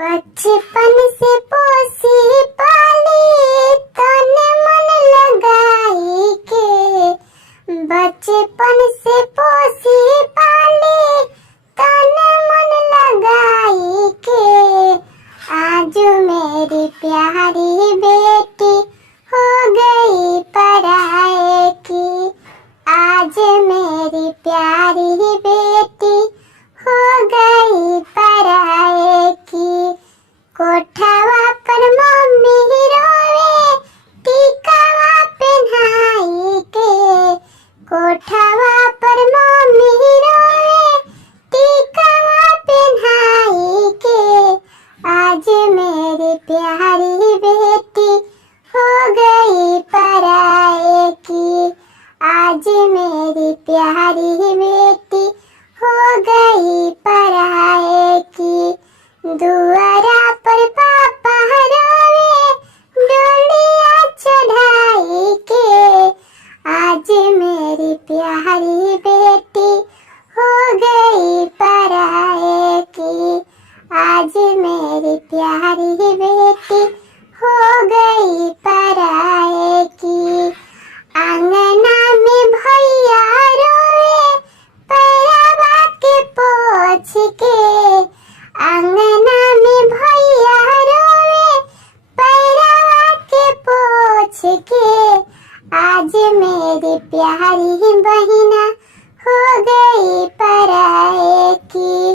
बचपन से पोसी पाली तन मन लगाई के। बचपन से पोसी पाली तन मन लगाई के। आज मेरी प्यारी बेटी हो गई पराए की। आज मेरी प्यारी बेटी हो गई पराए की। कोठावा पर मम्मी रोवे टीकावा पहनाई के। कोठावा पर मम्मी रोवे टीकावा पहनाई के। आज मेरी प्यारी बेटी हो गई पराए की। आज मेरी प्यारी बेटी हो गई पराए की। दुआरा पर पापा रोवे डोलिया चढ़ाई के। आज मेरी प्यारी बेटी हो गई पराए की। आज मेरी प्यारी बेटी हो गई पराए की। आंगना में भैया रोवे पैरवा के पोछ के। आंगना में भैया रोवे पैरवा के पोछ के। आज मेरी प्यारी बहन